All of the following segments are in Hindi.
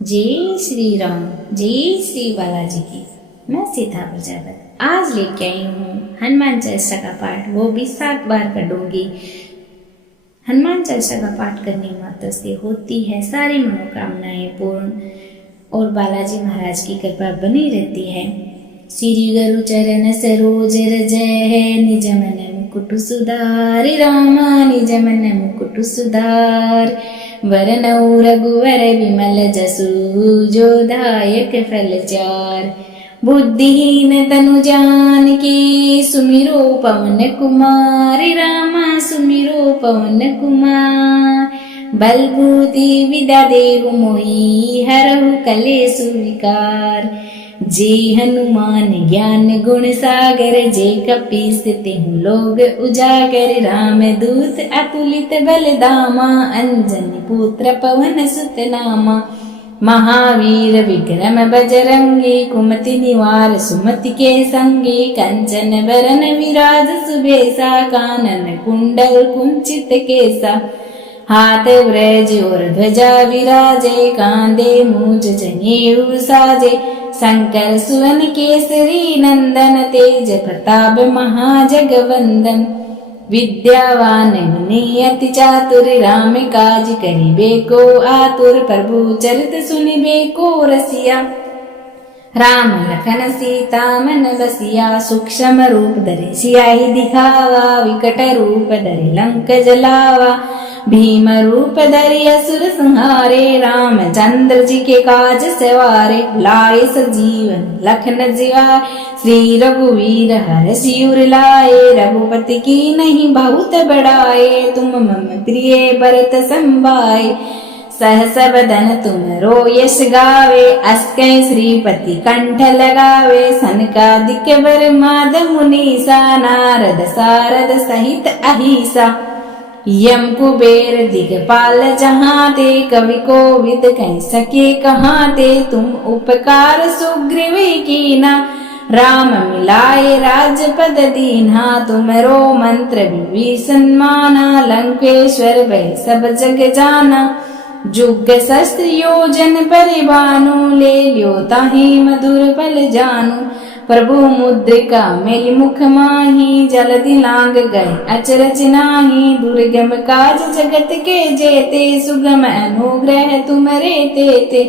जय श्री राम, जय श्री बालाजी की। मैं सीता प्रजापति आज लेके आई हूँ हनुमान चालीसा का पाठ, वो भी 7 बार पढ़ूंगी। हनुमान चालीसा का पाठ करने मात्र से होती है सारी मनोकामनाएं पूर्ण और बालाजी महाराज की कृपा बनी रहती है। श्री गुरु चरण सरोज रज है, निज मन मुकुट सुधारि रामा निज मन मुकुट सुधार। वरनौ रघुवर विमल जसु, जो दायक फल चार। बुद्धिहीन तनु जानकी, सुमिरो पवन कुमार रामा सुमिरो पवन कुमार। बल बुद्धि विद्या देहु मोहि, हरहु कलेसु विकार। जे हनुमान ज्ञान गुण सागर, जे कपीस तिहु लोग उजागर। राम दूत अतुलित बल धामा, अंजनी पुत्र पवन सुत नामा। महावीर विक्रम बजरंगी, कुमति निवार सुमति के संगी। कंचन बरन विराज सुबेसा, कानन कुंडल कुंचित केसा। हाथ व्रज और ध्वजा विराजे, कांधे मूंज जनेऊ साजे। शंकर सुवन केसरी नंदन, तेज प्रताप महाजगवंदन। विद्यावान गुणी अति चातुर, राम काज करिबे को आतुर। प्रभु चरित सुनिबे को रसिया, राम लखन सीता मन बसिया। सूक्ष्म रूप धरि सियाहि दिखावा, विकट रूप धरि लंक जलावा। भीम रूप धरि असुर संहारे, रामचंद्र जी के काज सवारे। लाए सजीवन लखन जियाए, श्री रघुवीर हरषि उर लाए। रघुपति की नहीं बहुत बड़ाए, तुम मम प्रिय भरत संभाए। सहस बदन तुमरो यश गावे, अस्कै श्रीपति कंठ लगावे। सनकादिक बर माद मुनीसा, नारद सारद सहित अहिसा। यम कुबेर दिगपाल जहाँ ते, कवि कोविद कह सके कहाँ ते। तुम उपकार सुग्रीव कीना, राम मिलाए राजपद दीन्हा। तुमरो मंत्र विभीषण माना, लंकेश्वर भय सब जग जाना। जुग शस्त्र योजन परिवानु, ले लियो ताहि मधुर पल जानु। प्रभु मुद्रिका मेलि मुख माही, जलधि लांग गए अचरज नाही। दुर्गम काज जगत के जेते, सुगम अनुग्रह तुमरे तेते।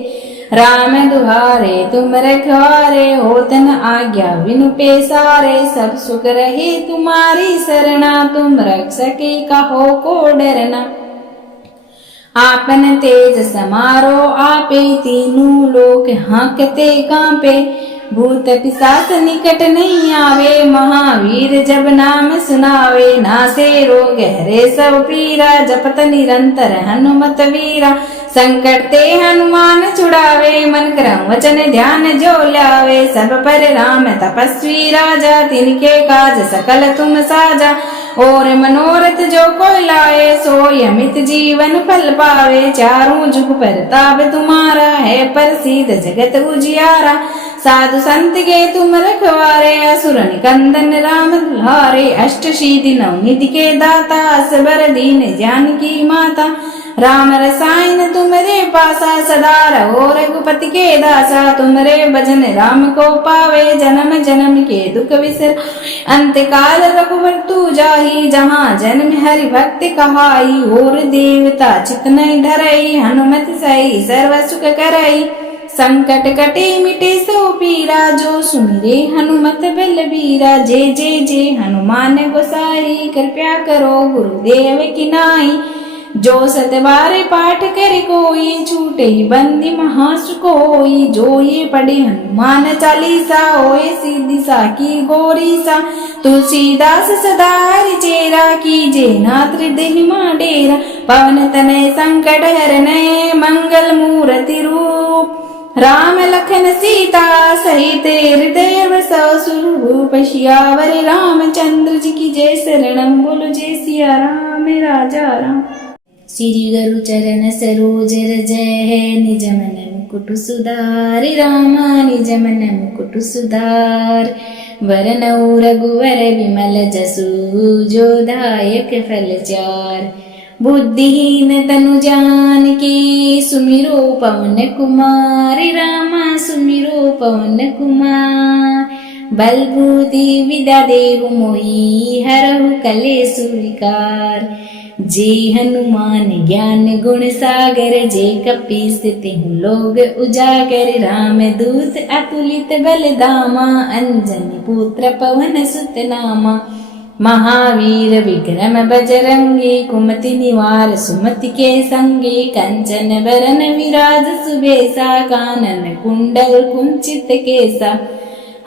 राम दुहारे तुम रखवारे, होत न आज्ञा बिनु पैसारे। सब सुख रहे तुम्हारी सरना, तुम रक्षके कहो को डरना। आपन तेज समारो आपे, तीनों लोक हाँकते कांपे। भूत पिशाच निकट नहीं आवे, महावीर जब नाम सुनावे। नासे रोग हरे सब पीरा, जपत निरंतर हनुमत वीरा। संकट ते हनुमान छुड़ावे, मन क्रम वचन ध्यान जो लावे। सब पर राम तपस्वी राजा, तिनके काज सकल तुम साजा। और मनोरथ जो कोई लाए, सोई अमित जीवन फल पावे। चारों जुग परताप तुम्हारा है, प्रसिद्ध जगत उजियारा। साधु संत के तुम रखवारे, असुर निकंदन राम दुलारे। अष्ट सिद्धि नौ निधि के दाता, असबर दीन जानकी माता। राम रसायन तुमरे पासा, सदा रहो रघुपति के दासा। तुमरे भजन राम को पावे, जन्म जन्म के दुख विसर। अंत काल रघुवर तू जाही, जहाँ जन्म हरि भक्ति कहाई। और देवता चित नहीं धरई, हनुमत सही सर्व सुख करई। संकट कटे मिटे सो पीरा, जो सुमिरे हनुमत बलबीरा। जय जय जय हनुमान गोसाई, कृपया करो गुरुदेव की नाई। जो सतबार पाठ करे कोई, छूटे बंदी महासुख होई। जो ये पढ़े हनुमान चालीसा, होए सीधी साकी गोरी सा। तुलसीदास सदा हरि चेरा, कीजे नाथ हृदय मां डेरा। पवन तनय संकट हरनय, मंगल मूर्ति रूप। राम लखन सीता सहित, हृदय बसौ सुरभूप। सियावर रामचंद्र जी की जय, शरणम बोलो जय सिया राम राजा राम। श्री गुरु चरण सरोज रज है, निज मन मुकुट सुधारि रामा निज मन मुकुट सुधार। वरनौ रघुवर विमल जसु, जो दायक फल चार। बुद्धिहीन तनु जानकी सुमिरो पवन कुमार रामा सुमिरो पवन कुमार बल बुद्धि विद्या देहु मोहि हरहु कलेसु विकार जे हनुमान ज्ञान गुण सागर जे कपीस तिहु लोग उजागर राम दूत अतुलित बल धामा अंजनी पुत्र पवन सुत नामा महावीर विक्रम बजरंगी कुमति निवार सुमति के संगी कंचन बरन विराज सुबेसा कानन कुंडल कुंचित केसा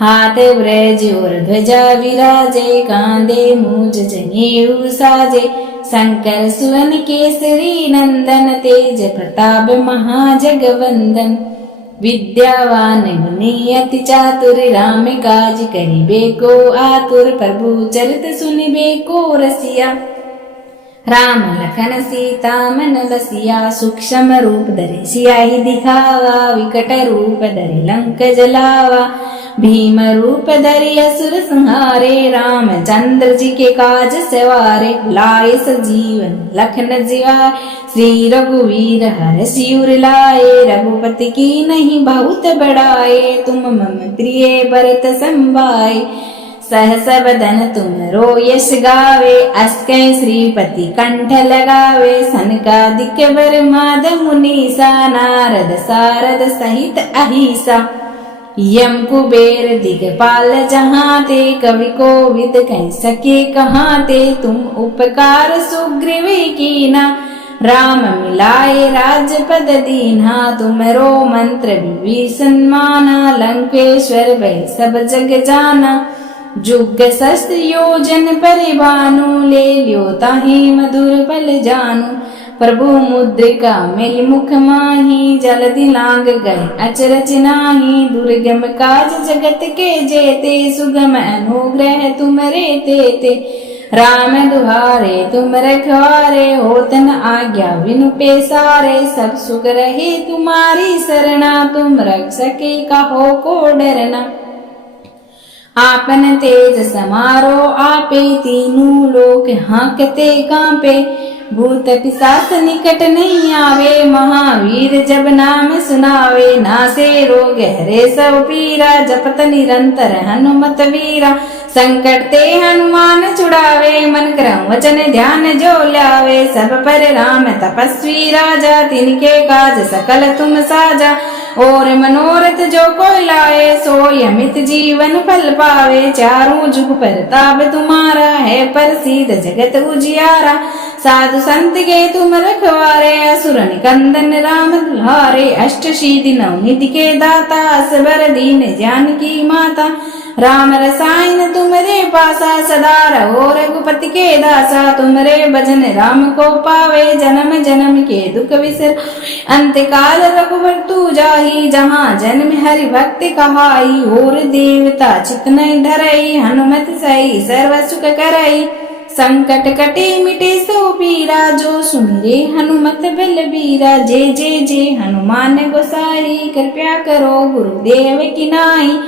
हाथ ब्रज और ध्वजा विराजे कांधे मूज जनेऊ साजे शंकर सुवन केसरी नंदन तेज प्रताप महाजगवंदन विद्यावान गुणी अति चातुर राम काज करिबे को आतुर प्रभु चरित सुनिबे को रसिया राम लखन सीता मन बसिया सूक्ष्म रूप धरे सियाही दिखावा विकट रूप धरे लंक जलावा भीम रूप धरि असुर संहारे रामचंद्र जी के काज सवारे लाए सजीवन लखन जिया श्री रघुवीर हर सिर लाए रघुपति की नहीं बहुत बड़ाए तुम मम प्रिय भरत संभाए सहस बदन तुमरो यश गावे अस्कै श्रीपति कंठ लगावे सनकादिक बर माद मुनीसा नारद सारद सहित अहिसा यम कुबेर दिगपाल जहाँ ते कवि कोविद कह सके कहाँ ते तुम उपकार सुग्रीव कीना राम मिलाए राजपद दीन्हा तुमरो मंत्र विभीषण माना लंकेश्वर भय सब जग जाना जुग शस्त्र योजन परिभानु ले लियो ताहि मधुर पल जानु प्रभु मुद्रिका मिल मुख माही जलधि लांग गए अचरज नाही दुर्गम काज जगत के जेते सुगम अनुग्रह तुमरे तेते राम दुहारे तुम रखवारे होत न आज्ञा बिनु पेसारे सब सुख रहे तुम्हारी शरणा तुम रक्षके कहो को डरना आपन तेज समारो आपे तीनों लोक हाँकते कांपे भूत पिशाच निकट नहीं आवे महावीर जब नाम सुनावे नासे रोग हरे सब पीरा जपत निरंतर हनुमत वीरा संकट ते हनुमान छुड़ावे मन क्रम वचन ध्यान जो लावे सब पर राम तपस्वी राजा तिनके काज सकल तुम साजा और मनोरथ जो कोई लाए सो अमित जीवन फल पावे चारों जुग परताप तुम्हारा है प्रसिद्ध जगत उजियारा साधु संत के तुम रखवारे असुर निकंदन राम दुल्हारे अष्ट शीति नवनिधि के दाता असबर दीन जानकी माता राम रसायन तुमरे पासा सदा रहो रघुपति के दासा तुमरे भजन राम को पावे जन्म जन्म के दुख विसर अंत काल रघुवर तू जाही जहाँ जन्म हरि भक्ति कहाई और देवता चित नहीं धरई हनुमत सही सर्व सुख करई संकट कटे मिटे सो पीरा जो सुमिरे हनुमत बलबीरा जय जय जय हनुमान गोसाई कृपया करो गुरुदेव की नाई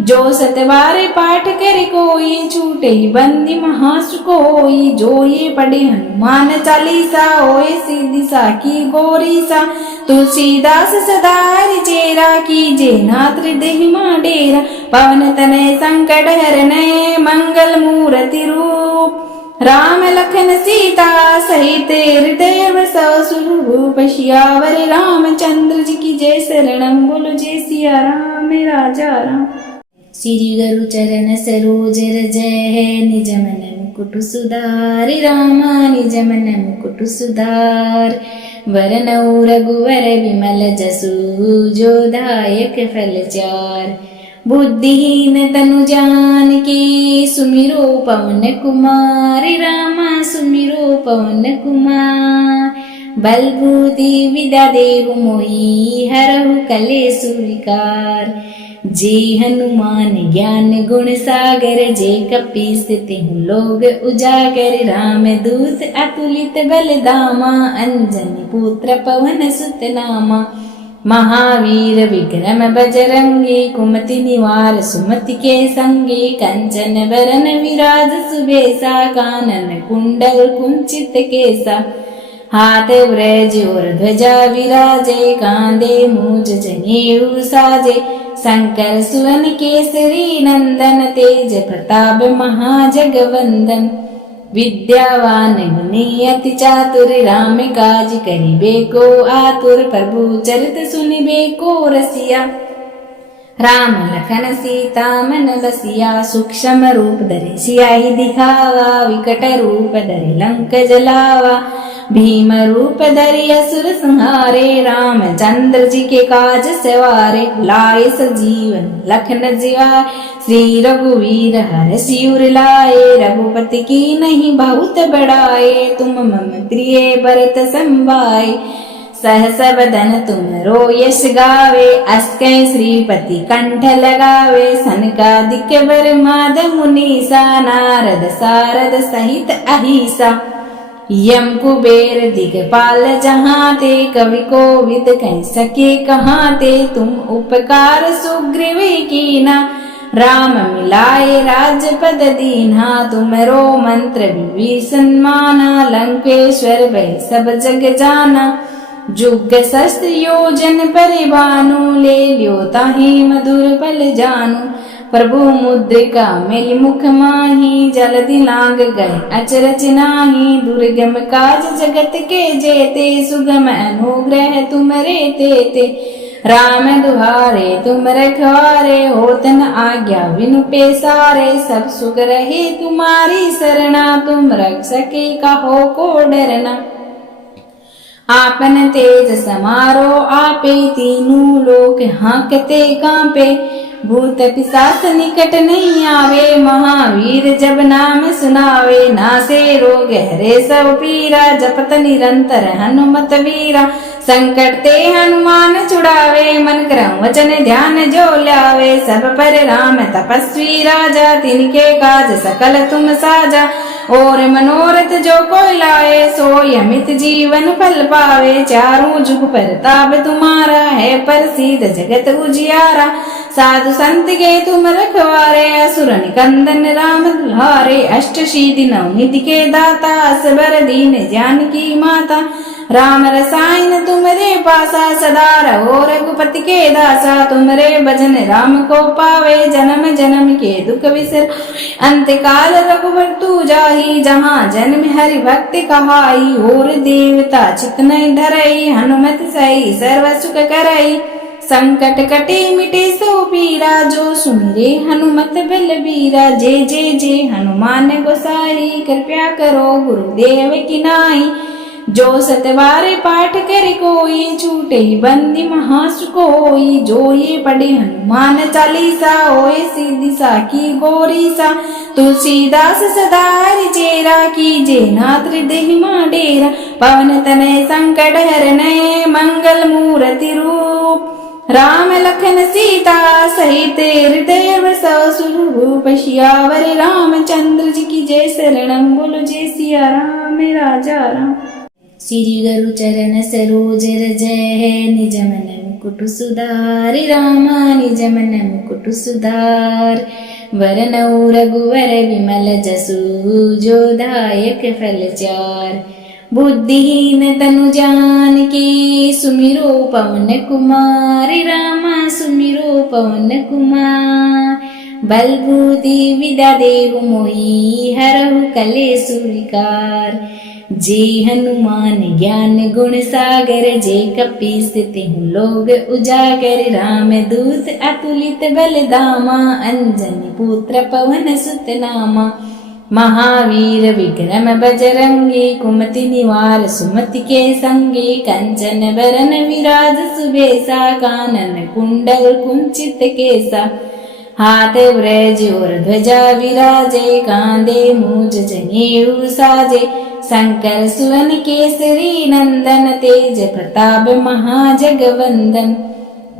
जो सतवारे पाठ करे कोई छूटे बंदी महासुख होई जो ये पढ़े हनुमान चालीसा होए सीधी साकी गोरी सा तुलसीदास सदा हरि चेरा कीजे नाथ हृदय मां डेरा पवन तनय संकट हरने मंगल मूर्ति रूप राम लखन सीता सहित हृदय बसव स्वरूप सियावर रामचंद्र जी की जय शरणम बोलो जय सिया राम राजा राम। श्री गुरु चरण सरोज जय निज मन मुकुट सुधार रामा निज मन मुकुट सुधार वरनौ रघुवर विमल जसु जो दायक फल चार बुद्धिहीन तनु जानकी सुमिरो पवन कुमार रामा सुमिरो पवन कुमार बल बुद्धि विद्या देहु मोहि हरहु कलेसु विकार जे हनुमान ज्ञान गुण सागर जे कपीस तिहु लोग उजागर राम दूत अतुलित बल धामा अंजनी पुत्र पवन सुत नामा महावीर विक्रम बजरंगी कुमति निवार सुमति के संगी कंचन बरन विराज सुबेसा कानन कुंडल कुंचित केसा हाथ ब्रज और ध्वजा विराजे, कांधे मूज जनेऊ साजे। शंकर सुवन केसरी नंदन, तेज प्रताप महाजगवंदन। विद्यावान गुणी अति चातुर, राम काज करिबे को आतुर। प्रभु चरित सुनिबे को रसिया, राम लखन सीता मन बसिया। सूक्ष्म रूप धरे सियाहि दिखावा, विकट रूप धरे लंक जलावा। भीम रूप धरि असुर संहारे, रामचंद्र जी के काज सवारे। लाए सजीवन लखन जियाए, श्री रघुवीर हरषि उर लाए। रघुपति की नहीं बहुत बड़ाए, तुम मम प्रिय भरत संभाए। सहस बदन तुमरो यश गावे, अस्कै श्रीपति कंठ लगावे। सनकादिक वर माद मुनीसा, नारद सारद सहित अहिसा। यम कुबेर दिगपाल जहाँ ते, कवि कोविद कह सके कहाँ ते। तुम उपकार सुग्रीव कीना, राम मिलाए राजपद दीन्हा। तुमरो मंत्र विभीषण माना, लंकेश्वर भय सब जग जाना। जुग सहस्त्र योजन परिभानु, ले लियो ताहि मधुर पल जानु। प्रभु मुद्रिका मेलि मुख माही, जलधि लांग गए अचरज नाही। दुर्गम काज जगत के जेते, सुगम अनुग्रह तुमरे तेते। राम दुहारे तुम रखवारे, होत न आज्ञा बिनु पैसारे। सब सुख रहे तुम्हारी सरना, तुम रक्षके कहो को डरना। आपन तेज समारो आपे, तीनों लोक हाँकते कांपे। भूत पिशाच निकट नहीं आवे, महावीर जब नाम सुनावे। नासे रोग हरे सब पीरा, जपत निरंतर हनुमत वीरा। संकट ते हनुमान छुड़ावे, मन क्रम वचन ध्यान जो ल्यावे। सब पर राम तपस्वी राजा, तिनके काज सकल तुम साजा। और मनोरथ जो कोई लाए, सोई अमित जीवन फल पावे। चारों जुग परताप तुम्हारा है, प्रसिद्ध जगत उजियारा। साधु संत के तुम रखवारे, असुर निकंदन राम दुलारे। अष्ट सिद्धि नवनिधि के दाता, असबर दीन जानकी माता। राम रसायन तुमरे पासा, सदा रहो रघुपति के दासा। तुमरे भजन राम को पावे, जन्म जन्म के दुख बिसर। अंत काल रघुबर तू जाही, जहाँ जन्म हरि भक्ति कहाई। और देवता चित नहीं धरई, हनुमत सही सर्व सुख करई। संकट कटे मिटे सो पीरा, जो सुमिरे हनुमत बलबीरा। जय जय जय हनुमान गोसाई, कृपया करो गुरुदेव की नाई। जो सतवारे पाठ करे कोई, छूटे ही बंदी महासुख होई। जो ये पढ़े हनुमान चालीसा, होए सीधी साखी गोरी सा। तुलसीदास सदा हरि चेरा, कीजे नाथ हृदय मां डेरा। पवन तनय संकट हरनय, मंगल मूर्ति रूप। राम लखन सीता सहित हृदय बसाओ, स्वरूप सियावर रामचंद्र जी की जय। शरणम बोलो जय सिया राम राजा राम। श्री गुरु चरण सरोज रज है, निज मन मुकुट सुधार। रामा निज मन मुकुट सुधार। वरनौ रघुवर विमल जसु, जो दायक फल चार। बुद्धिहीन तनु जानकी, सुमिरो पवन कुमार। रामा सुमिरो पवन कुमार। बल बुद्धि विद्या देहु मोहि, हरहु कलेसु विकार। जे हनुमान ज्ञान गुण सागर, जे कपीस तिहु लोग उजागर। राम दूत अतुलित बल धामा, अंजनी पुत्र पवन सुत नामा। महावीर विक्रम बजरंगी, कुमति निवार सुमति के संगी। कंचन बरन विराज सुबेसा, कानन कुंडल कुंचित केसा। हाथ ब्रज और ध्वजा विराजे, कांधे मूज जनेऊ साजे। शंकर सुवन केसरी नंदन, तेज प्रताप महाजगवंदन।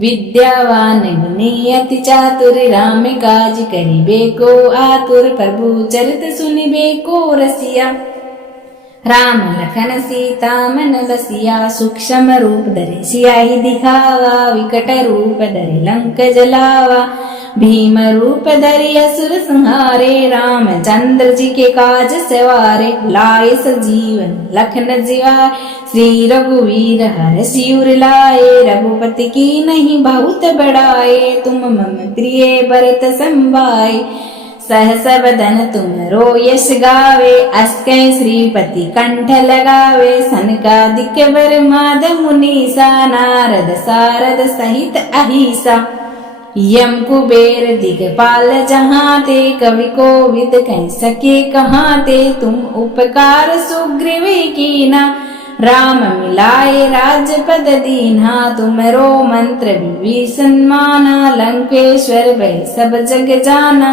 विद्यावान गुणी अति चातुर, राम काज करिबे को आतुर। प्रभु चरित सुनिबे को रसिया, राम लखन सीता मन बसिया। सूक्ष्म रूप धरे सियाहि दिखावा, विकट रूप धरे लंक जलावा। भीम रूप धरि असुर संहारे, रामचंद्र जी के काज सवारे, लाए सजीवन लखन जियाए, श्री रघुवीर हरषि उर लाए, रघुपति की नहीं बहुत बड़ाए, तुम मम प्रिय भरत संभाए, सहस बदन तुमरो यश गावे, अस कहि श्रीपति कंठ लगावे, सनकादिक बर माद मुनीसा, नारद सारद सहित अहिसा, यम कुबेर दिगपाल जहाँ ते, कवि कोविद कह सके कहाँ ते, तुम उपकार सुग्रीव कीना, राम मिलाए राजपद दीन्हा, तुमरो मंत्र विभीषण माना, लंकेश्वर भय सब जग जाना,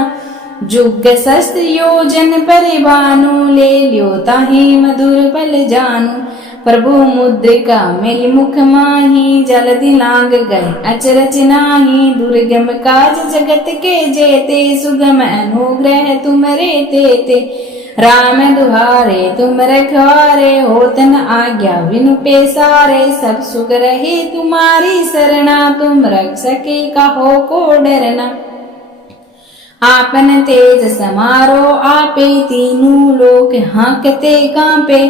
जुग सहस्त्र योजन परिभानु, ले लियो ताहि मधुर पल जानु, प्रभु मुद्रिका मिल मुख माही, जलधि लांग गए अचरज नाही, दुर्गम काज जगत के जेते, सुगम अनुग्रह तुमरे तेते, राम दुहारे तुम रखवारे, होत न आज्ञा बिनु पैसारे, सब सुख रहे तुम्हारी सरना, तुम रक्षके कहो को डरना, आपन तेज समारो आपे, तीनों लोक हांकते कांपे,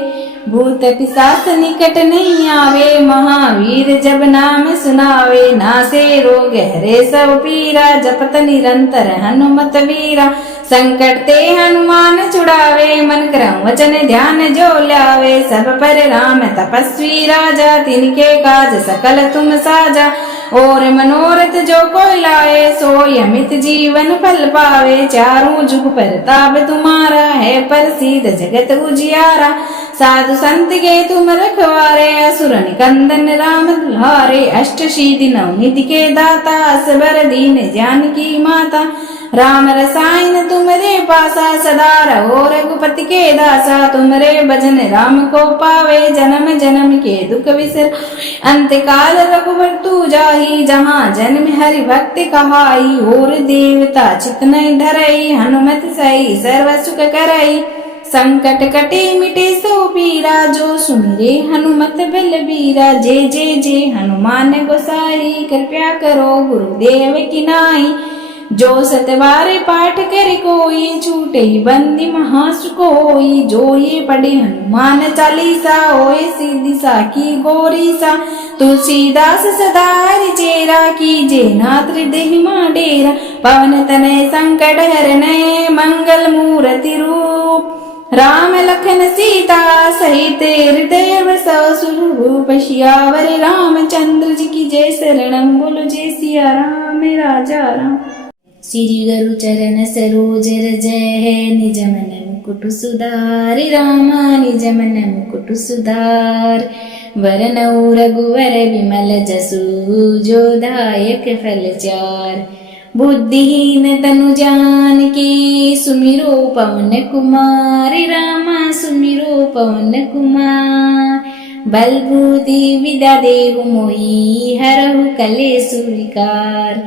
भूत पिशाच निकट नहीं आवे, महावीर जब नाम सुनावे, नासे रोग हरे सब पीरा, जपत निरंतर हनुमत वीरा, संकट ते हनुमान छुड़ावे, मन क्रम वचन ध्यान जो लावे, सब पर राम तपस्वी राजा, तिनके काज सकल तुम साजा, और मनोरथ जो कोई लाए, सोई अमित जीवन फल पावे, चारों जुग परताप तुम्हारा है, प्रसिद्ध जगत उजियारा, साधु संत के तुम रखवारे, असुर निकंदन राम दुल्हारे, अष्ट सिद्धि नवनिधि के दाता, असबर दीन जानकी माता, राम रसायन तुमरे पासा, सदा रहो रघुपति के दासा, तुमरे भजन राम को पावे, जन्म जन्म के दुख विसर, अंत काल रघुबर तू जाही, जहाँ जन्म हरि भक्ति कहाई, और देवता चित नहीं धरई, हनुमत सही सर्व सुख करई, संकट कटे मिटे सो पीरा, जो सुमिरे हनुमत बलबीरा, जय जय जय हनुमान गोसाई, कृपया करो गुरुदेव की नाई, जो सतवारे पाठ करे कोई, छूटे बंदी महासुख होई, जो ये पढ़े हनुमान चालीसा, होए सिद्धि साखी गौरी सा, तुलसीदास सदा हरि चेरा, कीजे नाथ हृदय मां डेरा, पवन तनय संकट हरने, मंगल मूर्ति रूप, राम लखन सीता सहित हृदय बसव सुरभूप, सियावर रामचंद्र जी की जय, शरणम बोलो जय सिया राम राजा राम। श्री गुरु चरण सरोज रज है, निज मन मुकुट सुधार, रामा निज मन मुकुट सुधार, वरनौ रघुवर विमल जसु, जो दायक फल चार, बुद्धिहीन तनु जानकी, सुमिरो पवन कुमार, रामा सुमिरो पवन कुमार, बल बुद्धि विद्या देहु मोहि, हरहु कलेशु विकार,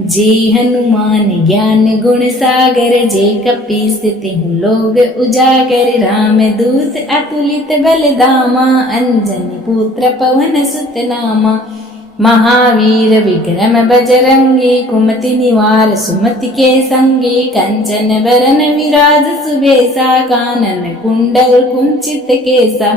जे हनुमान ज्ञान गुण सागर, जे कपीस तिहु लोग उजागर, राम दूत अतुलित बल धामा, अंजनी पुत्र पवन सुत नामा, महावीर विक्रम बजरंगी, कुमति निवार सुमति के संगी, कंचन बरन विराज सुबेसा, कानन कुंडल कुंचित केसा,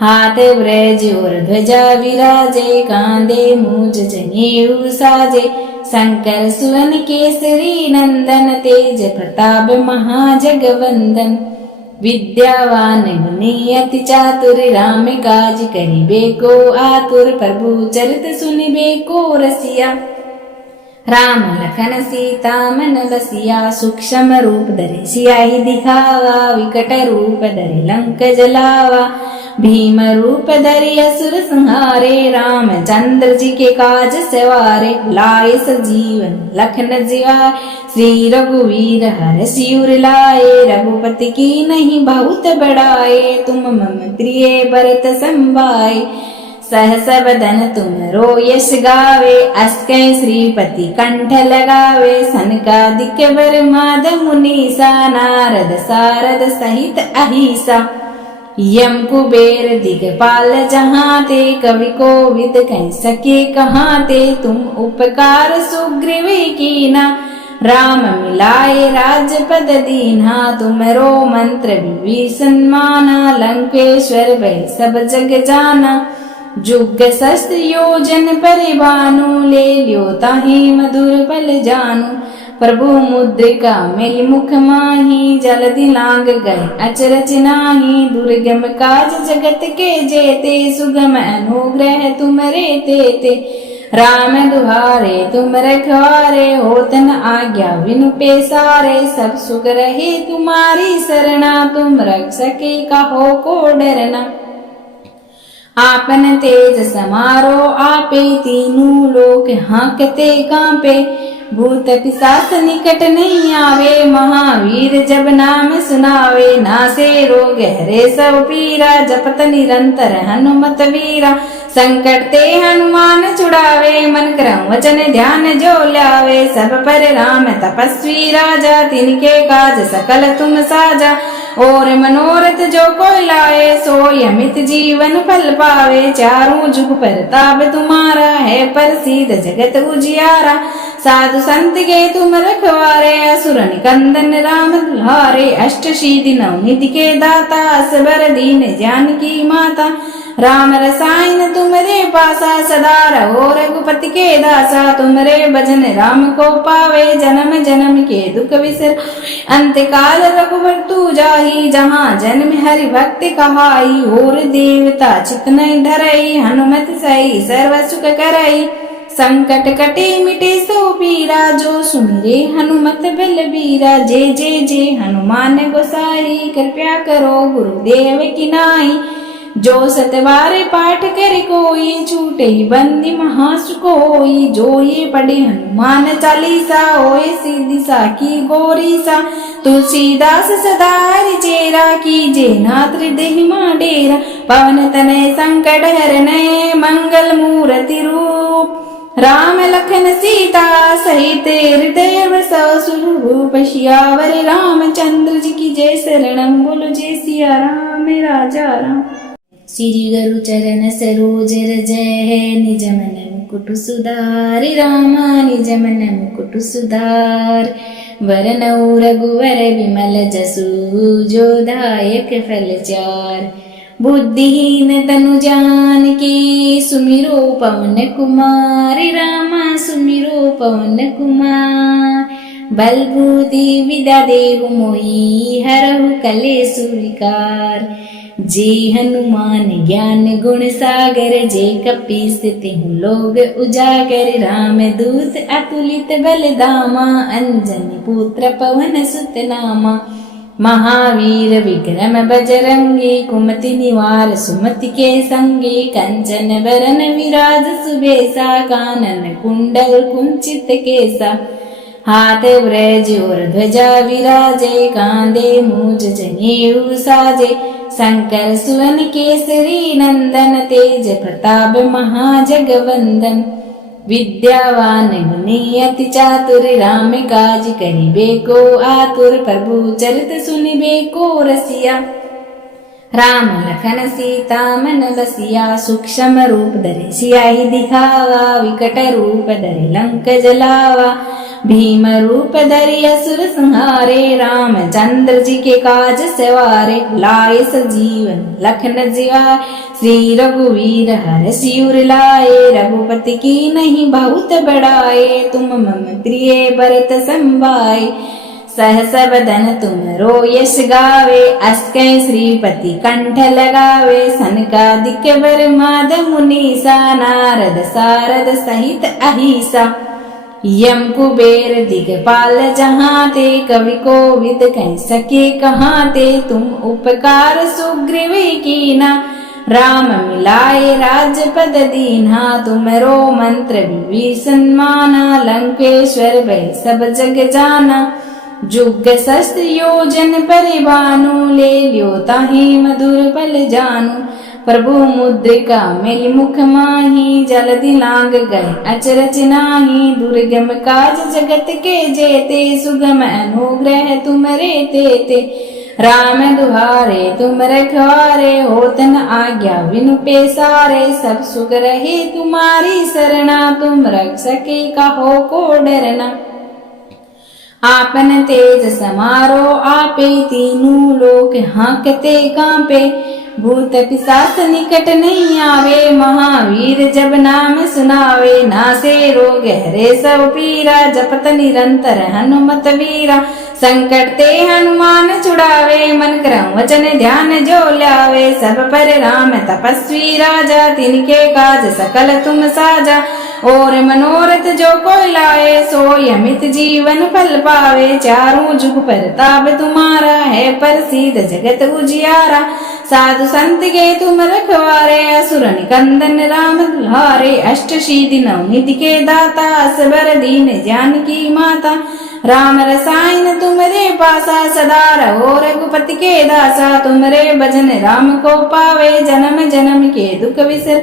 हाथ ब्रज और ध्वजा विराजे, कांधे मूज जनेऊ साजे, शंकर सुवन केसरी नंदन, तेज प्रताप महाजगवंदन, विद्यावान गुणी अति चातुर, राम काज करिबे को आतुर, प्रभु चरित सुनिबे को रसिया, राम लखन सीता मन बसिया, सूक्ष्म रूप धरे सियाहि दिखावा, विकट रूप धरे लंक जलावा, भीम रूप धरि असुर संहारे, रामचंद्र जी के काज सवारे, लाए सजीवन लखन जियाए, श्री रघुवीर हरषि उर लाए, रघुपति की नहीं बहुत बड़ाए, तुम मम प्रिय भरत संभाए, सहस बदन तुमरो यश गावे, अस कहि श्रीपति कंठ लगावे, सनकादिक बर माद मुनीसा, नारद सारद सहित अहिसा, यम कुबेर दिगपाल जहाँ ते, कवि कोविद कह सके कहाँ ते, तुम उपकार सुग्रीव कीना, राम मिलाए राजपद दीन्हा, तुमरो मंत्र विभीषण माना, लंकेश्वर भय सब जग जाना। जुग सहस्त्र योजन परिभानु, ले लियो ताहि मधुर पल जानु। प्रभु मुद्रिका मेलि मुख माही, जल्दी लांग गए अचरज नाही। दुर्गम काज जगत के जेते, सुगम अनुग्रह तुमरे तेते। राम दुहारे तुम रखवारे, होत न आज्ञा बिनु पेसारे। सब सुख रहे तुम्हारी सरना, तुम रक्षके कहो को डरना। आपन तेज समारो आपे, तीनों लोक हाँकते कांपे। भूत पिशाच निकट नहीं आवे, महावीर जब नाम सुनावे। नासे रोग हरे सब पीरा, जपत निरंतर हनुमत वीरा। संकट ते हनुमान छुड़ावे, मन क्रम वचन ध्यान जो लावे। सब पर राम तपस्वी राजा, तिनके काज सकल तुम साजा। और मनोरथ जो कोई लाए, सोई अमित जीवन फल पावे। चारों जुग परताप तुम्हारा है, प्रसिद्ध जगत उजियारा। साधु संत के तुम रखवारे, असुर निकंदन राम दुलारे। अष्ट सिद्धि नौ निधि के दाता, असबर दीन जानकी माता। राम रसायन तुमरे पासा, सदा रहो रघुपति के दासा। तुमरे भजन राम को पावे, जन्म जन्म के दुख विसर। अंत काल रघुवर तू जाही, जहाँ जन्म हरि भक्ति कहाई। और देवता चित नहीं धरई, हनुमत सही सर्व सुख करई। संकट कटे मिटे सो पीरा, जो सुमिरे हनुमत बलबीरा। जय जय जय हनुमान गोसाई, कृपया करो गुरुदेव की नाई। जो सतवार पाठ करे कोई, छूटे बंदी महासुख होई। जो ये पढ़े हनुमान चालीसा, होए सीधी साकी गोरी सा। तुलसीदास सदा हरि चेरा, कीजे नाथ हृदय मां डेरा। पवन तनय संकट हरने, मंगल मूर्ति रूप। राम लखन सीता सहित हृदय बसौ, सुरभूप सियावर रामचंद्र जी की जय। शरणम बोलो जय सिया राम राजा राम। श्री गुरु चरण सरोज रज है, निज मन मुकुट सुधारि। रामा निज मन मुकुट सुधार। वरनौ रघुवर विमल जसु, जो दायक फल चार। बुद्धिहीन तनु जानकी, सुमिरो पवन कुमार। रामा सुमिरो पवन कुमार। बल बुद्धि विद्या देहु मोहि, हरहु कलेशु विकार। जे हनुमान ज्ञान गुण सागर, जे कपीस तिहु लोग उजागर। राम दूत अतुलित बल धामा, अंजनी पुत्र पवन सुत नामा। महावीर विक्रम बजरंगी, कुमति निवार सुमति के संगी। कंचन बरन विराज सुबेसा, कानन कुंडल कुंचित केसा। हाथ ब्रज और ध्वजा विराजे, कांधे मूज जनेऊ साजे। शंकर सुवन केसरी नंदन, तेज प्रताप महाजगवंदन। विद्यावान गुणी अति चातुर, राम काज करिबे को आतुर। प्रभु चरित सुनिबे को रसिया, राम लखन सीता मन बसिया। सूक्ष्म रूप धरे सियाहि दिखावा, विकट रूप धरे लंक जलावा। भीम रूप धरि असुर संहारे, रामचंद्र जी के काज सवारे। लाए सजीवन लखन जिया, श्री रघुवीर हरषि उर लाए। रघुपति की नहीं बहुत बड़ाए, तुम मम प्रिय भरत संभाए। सहस बदन तुमरो यश गावे, अस्कै श्रीपति कंठ लगावे। सनकादिक ब्रह्माद मुनीसा, नारद सारद सहित अहिसा। यम कुबेर दिगपाल जहाँ ते, कवि कोविद कह सके कहाँ ते। तुम उपकार सुग्रीव कीना, राम मिलाए राजपद दीन्हा। तुमरो मंत्र विभीषण माना, लंकेश्वर भय सब जग जाना। जुग सहस्त्र योजन परिभानु, ले लियो ताहि मधुर पल जानु। प्रभु मुद्रिका मेलि मुख माही, जल्दी लांग गए अचरज नाही। दुर्गम काज जगत के जेते, सुगम अनुग्रह तुमरे तेते। राम दुहारे तुम रखवारे, होत न आज्ञा बिनु पेसारे। सब सुख रहे तुम्हारी सरना, तुम रक्षके कहो को डरना। आपन तेज समारो आपे तीनों लोक हाँकते कांपे। भूत पिशाच निकट नहीं आवे महावीर जब नाम सुनावे। नासे रोग हरे सब पीरा जपत निरंतर हनुमत वीरा। संकट ते हनुमान छुड़ावे मन क्रम वचन ध्यान जो लावे। सब पर राम तपस्वी राजा तिनके काज सकल तुम साजा। और मनोरथ जो कोई लाए सोई अमित जीवन फल पावे। चारों जुग परताप तुम्हारा है प्रसिद्ध जगत उजियारा। साधु संत के तुम रखवारे असुर निकंदन राम दुल्हारे। अष्ट सिद्धि नवनिधि के दाता असबर दीन जानकी माता। राम रसायन तुमरे पासा सदा रहो रघुपति के दासा। तुमरे भजन राम को पावे जन्म जन्म के दुख विसर।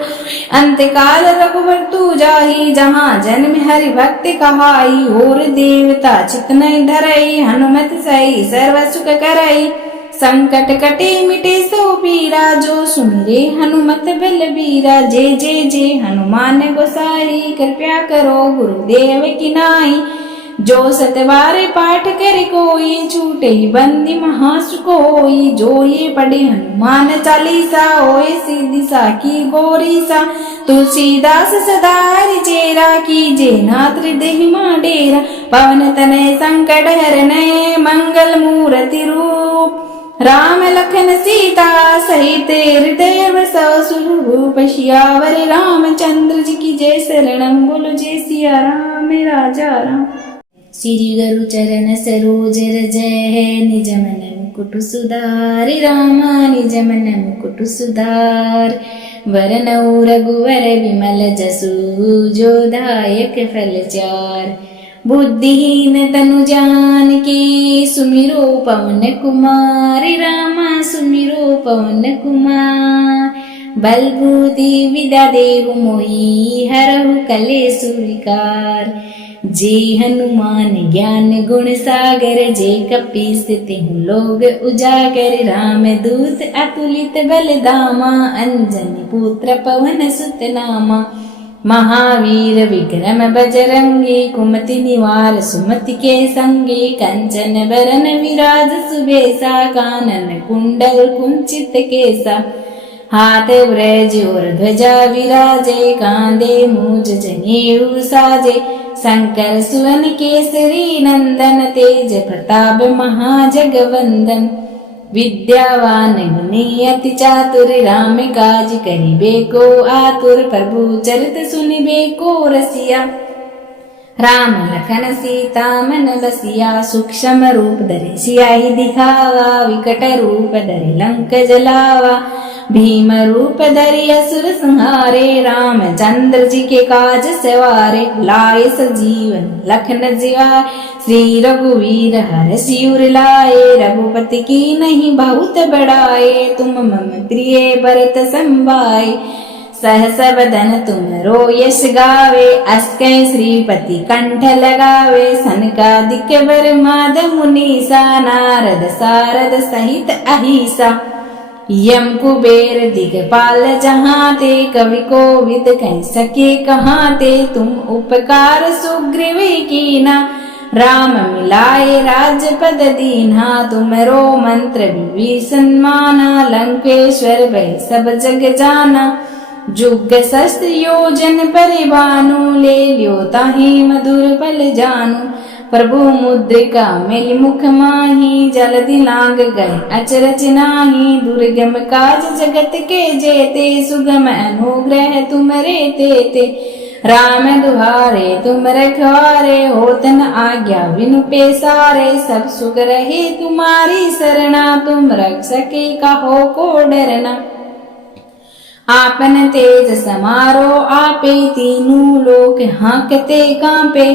अंत काल रघुवर तू जाही जहाँ जन्म हरि भक्ति कहाई। और देवता चित नहीं डरई हनुमत सही सर्व सुख करई। संकट कटे मिटे सो पीरा जो सुमिरे हनुमत बलबीरा। जय जय जय हनुमान गोसाई कृपया करो गुरुदेव की नाई। जो सतवारे पाठ करे कोई छूटे बंदी महासुख होई। जो ये पढ़े हनुमान चालीसा होए सीधी साखी गोरी सा। तुलसीदास सदा हरि चेरा कीजे नाथ हृदय मां डेरा। पवन तनय संकट हरनय मंगल मूर्ति रूप। राम लखन सीता सहित हृदय बसो सुरभूप। सियावर रामचंद्र जी की जय शरणम बोलो जय सिया राम राजा राम। श्री गुरु चरण सरोज रज है निज मन मुकुट सुधार। रामा निज मन मुकुट सुधार। वरनौ रघुवर विमल जसु जो दायक फल चार। बुद्धिहीन तनु जानकी सुमिरो पवन कुमार। रामा सुमिरो पवन कुमार। बल बुद्धि विद्या देहु मोहि हरहु कलेशु विकार। जे हनुमान ज्ञान गुण सागर जे कपीस तिहु लोग उजागर। राम दूत अतुलित बल धामा अंजनी पुत्र पवन सुत नामा। महावीर विक्रम बजरंगी कुमति निवार सुमति के संगी। कंचन बरन विराज सुबेसा कानन कुंडल कुंचित केसा। हाथ ब्रज और ध्वजा विराजे कांधे मूज जनेऊ साजे। शंकर सुवन केसरी नंदन तेज प्रताप महाजगवंदन। विद्यावान गुणी अति चातुर राम काज करिबे को आतुर। प्रभु चरित सुनिबे को रसिया। राम लखन सीता मन बसिया। सूक्ष्म रूप धरि सियाहि दिखावा विकट रूप धरि लंक जलावा। भीम रूप धरि असुर संहारे। रामचंद्र जी के काज सवारे। लाए सजीवन लखन जिया श्री रघुवीर हर सिर लाए। रघुपति की नहीं बहुत बड़ाए तुम मम प्रिय भरत संभाए। सहस बदन तुमरो यश गावे अस कै श्रीपति कंठ लगावे। सनकादिक वर माद मुनीसा नारद सारद सहित अहिसा। यम कुबेर दिगपाल जहाँ ते कवि कोविद कह सके कहाँ ते। तुम उपकार सुग्रीव कीना राम मिलाए राजपद दीन्हा। तुमरो मंत्र विभीषण माना लंकेश्वर भय सब जग जाना। जुग सहस्त्र योजन परिभानु ले लियो ताहि मधुर पल जानु। प्रभु मुद्रिका मेलि मुख माही जलधि लांग गए अचरज नाही। दुर्गम काज जगत के जेते सुगम अनुग्रह तुमरे तेते। राम दुहारे तुम रखवारे होत न आज्ञा बिनु पेसारे। सब सुख रहे तुम्हारी सरना तुम रक्षके कहो को डरना। आपन तेज समारो आपे तीनों लोक हाँकते कांपे।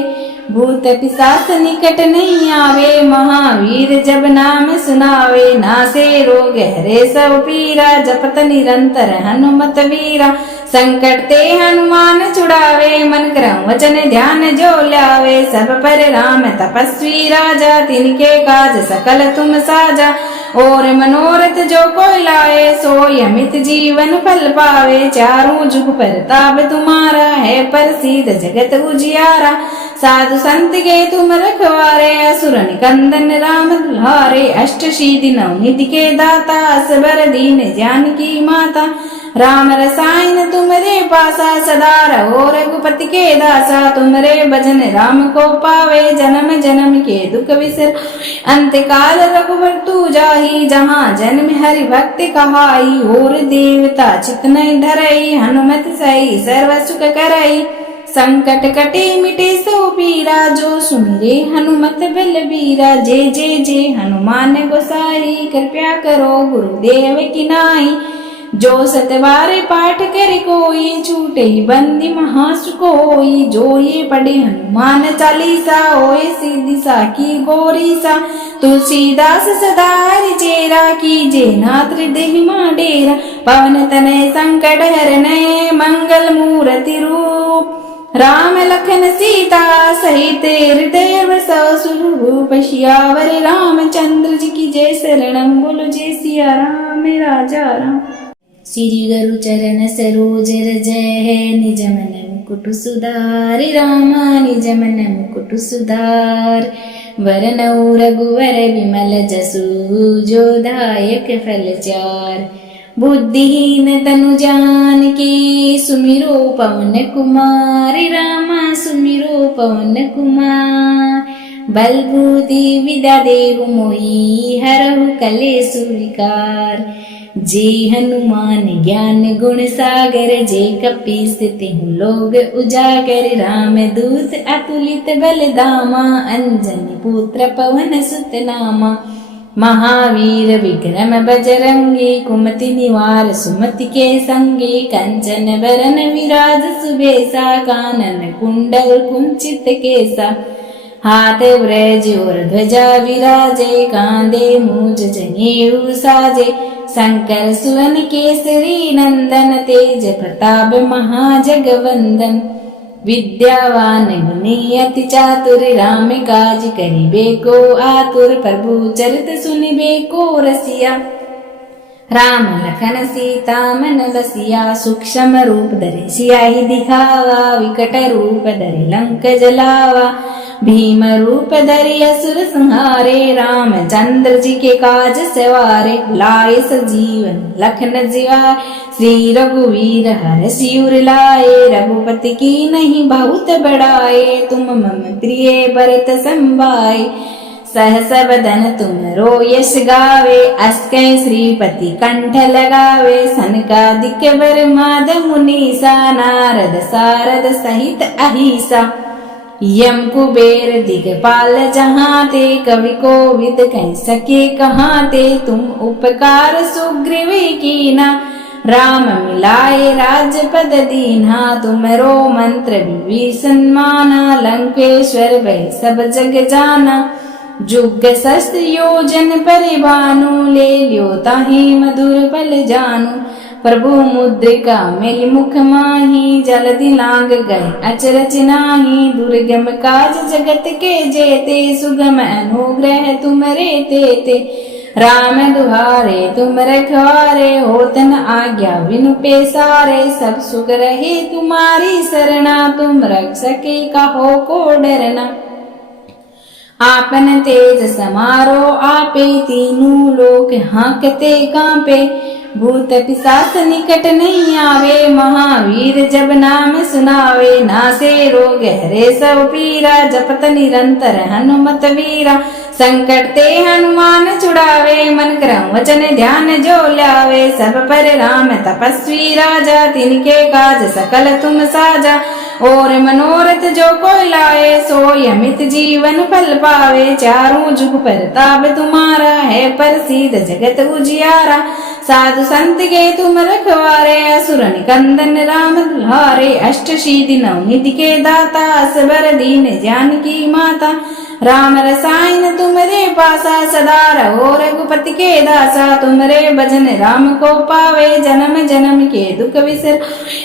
भूत पिशाच निकट नहीं आवे महावीर जब नाम सुनावे। नासे रोग हरे सब पीरा जपत निरंतर हनुमत वीरा। संकट ते हनुमान छुड़ावे, मन क्रम वचन ध्यान जो लावे। सब पर राम तपस्वी राजा, तिनके काज सकल तुम साजा। और मनोरथ जो कोई लाए, सोई अमित जीवन फल पावे। चारों जुग परताप तुम्हारा, है प्रसिद्ध जगत उजियारा। साधु संत के तुम रखवारे, असुर निकंदन राम दुल्हारे। अष्ट सिद्धि नवनिधि के दाता, असबर दीन जानकी माता। राम रसायन तुमरे पासा, सदा रहो रघुपति के दासा। तुमरे भजन राम को पावे, जन्म जन्म के दुख विसर। अंत काल रघुबर तू जाही, जहाँ जन्म हरि भक्ति कहाई। और देवता चित नहीं धरई, हनुमत सही सर्व सुख करई। संकट कटे मिटे सो पीरा, जो सुमिरे हनुमत बलबीरा। जय जय जय हनुमान गोसाई, कृपया करो गुरुदेव की नाई। जो सतवारे पाठ करे कोई, छूटे बंदी महासुख होई। जो ये पढ़े हनुमान चालीसा, होए सिद्धि साकी गौरीसा। तुलसीदास सदा हरि चेरा, कीजे नाथ हृदय मां डेरा। पवन तनय संकट हरने, मंगल मूर्ति रूप। राम लखन सीता सहित हृदय बसो सुरभूप। सियावर रामचंद्र जी की जय, शरणम बोलो जय सिया राम राजा राम। श्री गुरु चरण सरोज रज है, निज मन मुकुट सुधार। रामा निज मन मुकुट सुधार। वरनौ रघुवर विमल जसु, जो दायक फल चार। बुद्धिहीन तनु जानकी, सुमिरो पवन कुमार। रामा सुमिरो पवन कुमार। बल बुद्धि विद्या देहु मोहि, हरहु कलेसु विकार। जे हनुमान ज्ञान गुण सागर, जे कपीस तिहु लोग उजागर। राम दूत अतुलित बल धामा, अंजनी पुत्र पवन सुत नामा। महावीर विक्रम बजरंगी, कुमति निवार सुमति के संगी। कंचन बरन विराज सुबेसा, कानन कुंडल कुंचित केसा। हाथ ब्रज और ध्वजा विराजे, कांधे मूज जनेऊ साजे। शंकर सुवन केसरी नंदन, तेज प्रताप महाजगवंदन। विद्यावान गुणी अति चातुर, राम काज करिबे को आतुर। प्रभु चरित सुनिबे को रसिया, राम लखन सीता मन बसिया। सूक्ष्म रूप धरि सियाहि दिखावा, विकट रूप धरि लंक जलावा। भीम रूप धरि असुर संहारे, रामचंद्र जी के काज सवारे। लाए सजीवन लखन जियाए, श्री रघुवीर हर सिर लाए। रघुपति की नहीं बहुत बड़ाए, तुम मम प्रिय भरत संभाए। सहस बदन तुमरो यश गावे, अस्कै श्रीपति कंठ लगावे। सनकादिक ब्रह्माद मुनीसा, नारद सारद सहित अहिसा। यम कुबेर दिगपाल जहाँ ते, कवि कोविद कह सके कहाँ ते। तुम उपकार सुग्रीव कीना, राम मिलाए राजपद दीन्हा। तुमरो मंत्र विभीषण माना, लंकेश्वर भय सब जग जाना। जुग शस्त्र योजन परिभानु, ले लियो ताहि मधुर पल जानु। प्रभु मुद्रिका मिल मुख माही, जल्दी लांग गए अचरज नाही। दुर्गम काज जगत के जेते, सुगम अनुग्रह तुमरे तेते। राम दुहारे तुम रखवारे, होत न आज्ञा बिनु पेसारे। सब सुख रहे तुम्हारी सरना, तुम रक्षके कहो को डरना। आपन तेज समारो आपे, तीनों लोक हाँकते कांपे। भूत पिशाच निकट नहीं आवे, महावीर जब नाम सुनावे। नासे रोग हरे सब पीरा, जपत निरंतर हनुमत वीरा। संकट ते हनुमान छुड़ावे, मन क्रम वचन ध्यान जो लावे। सब पर राम तपस्वी राजा, तिनके काज सकल तुम साजा। और मनोरथ जो कोई लाए, सोई अमित जीवन फल पावे। चारों जुग परताप तुम्हारा, है प्रसिद्ध जगत उजियारा। साधु संत के तुम रखवारे, असुर निकंदन राम दुल्हारे। अष्ट सिद्धि नवनिधि के दाता, असबर दीन जानकी माता। राम रसायन तुमरे पासा, सदा रहो रघुपति के दासा। तुमरे भजन राम को पावे, जन्म जन्म के दुख बिसर।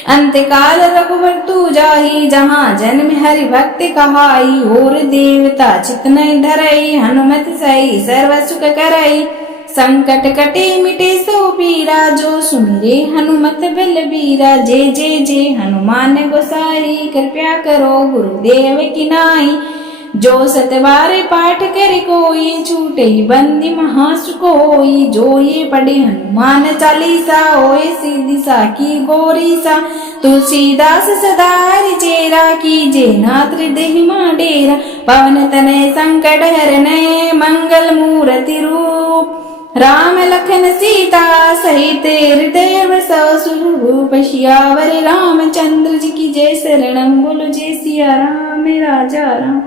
अंत काल रघुबर तू जाही, जहाँ जन्म हरि भक्ति कहाई। और देवता चित नहीं धरई, हनुमत सही सर्व सुख करई। संकट कटे मिटे सो पीरा, जो सुमिरे हनुमत बलबीरा। जय जय जय हनुमान गोसाई, कृपया करो गुरुदेव की नाई। जो सतबार पाठ करे कोई, छूटे बंदी महासुख होई। जो ये पढ़े हनुमान चालीसा, होए सीधी साकी गोरी सा। तुलसीदास सदा हरि चेरा, कीजे नाथ हृदय मां डेरा। पवन तनय संकट हरने, मंगल मूर्ति रूप। राम लखन सीता सहित हृदय बसौ, सुरभूप सियावर रामचंद्र जी की जय। शरणम बोलो जय सिया राम राजा राम।